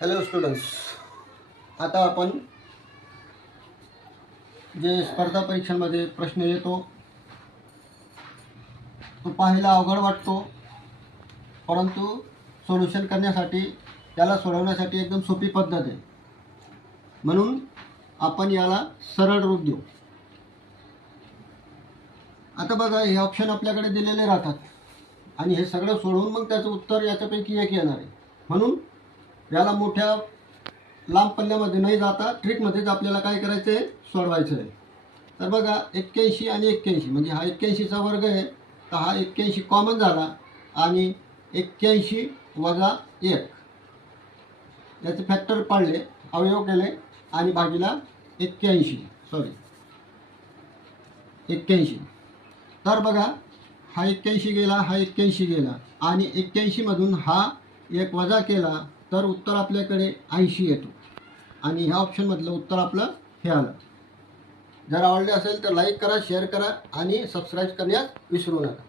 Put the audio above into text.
Hello students, आता आपण जे स्पर्धा परीक्षांमध्ये प्रश्न येतो तो पाहायला अवघड वाटतो, परंतु सोल्युशन करण्यासाठी त्याला सोडवण्यासाठी एकदम सोपी पद्धत आहे. म्हणून आपण याला सरळ रूप देऊ. आता बघा, हे ऑप्शन आपल्याकडे दिलेले राहतात आणि हे सगळं सोडवून मग त्याचं उत्तर याच्यापैकी एक येणार आहे. म्हणून याला मोठ्या लांब पल्ल्यामध्ये नाही जाता ट्रिकमध्येच आपल्याला काय करायचं आहे, सोडवायचं आहे. तर बघा, 81 आणि 81 म्हणजे हा 81चा वर्ग आहे, तर हा 81 कॉमन झाला आणि 81 वजा 1 याचे फॅक्टर पाडले, अवयव केले आणि भागीला 81. तर बघा, हा 81 गेला, हा 81 गेला आणि 81मधून हा एक वजा केला तर उत्तर आपल्याकडे 80 येतो आणि ह्या ऑप्शनमधलं उत्तर आपलं हे आलं. जर आवडले असेल तर लाईक करा, शेअर करा आणि सबस्क्राईब करण्यास विसरू नका.